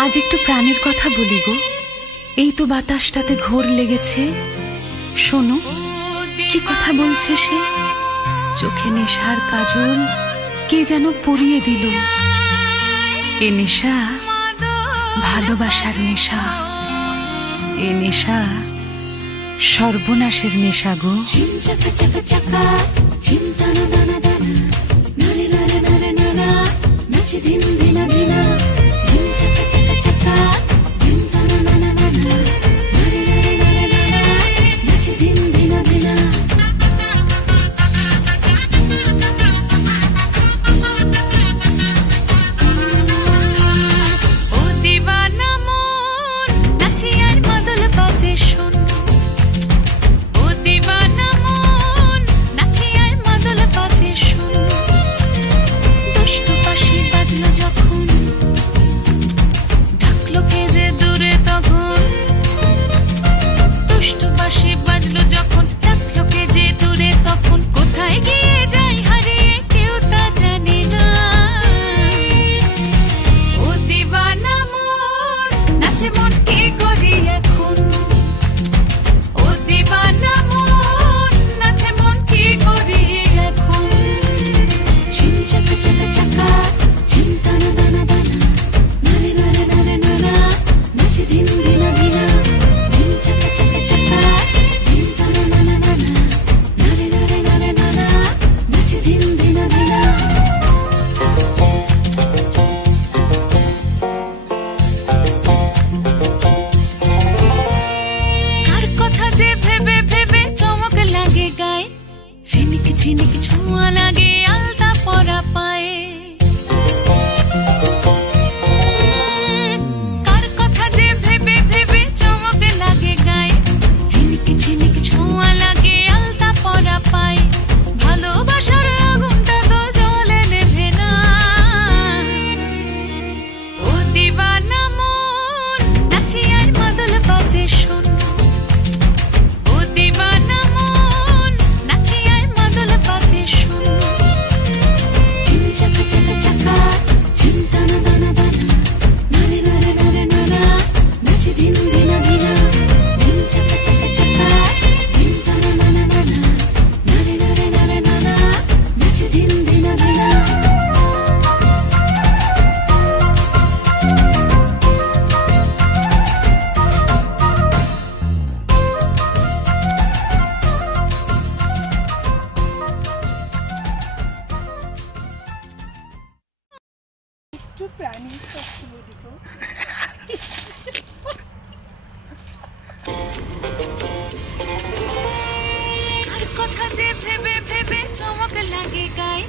আজ একটু প্রাণের কথা বলি গো। এই তো বাতাসটাতে ঘোর লেগেছে, শোনো কি কথা বলছে সে। চোখে নেশার কাজল কে যেন পরিয়ে দিল। এ নেশা ভালোবাসার নেশা, এ নেশা সর্বনাশের নেশা গো। ঝিনিক ছোঁয়া লাগে আলতা পরা পায়ে, কার কথা যে ভেবে ভেবে চমক লাগে গায়ে। ঝিনিক ঝিনিক ছোঁয়া লাগে আলতা পরা পায়ে, ভালোবাসার আগুনটা তো জ্বলে নেভে না। ও দিবানা মন নাচি আর মাদল বাজে শোন। ও দিবানা প্রাণীর কথা বলি গো। কার কথা যে ভেবে ভেবে চমক লাগে গায়ে।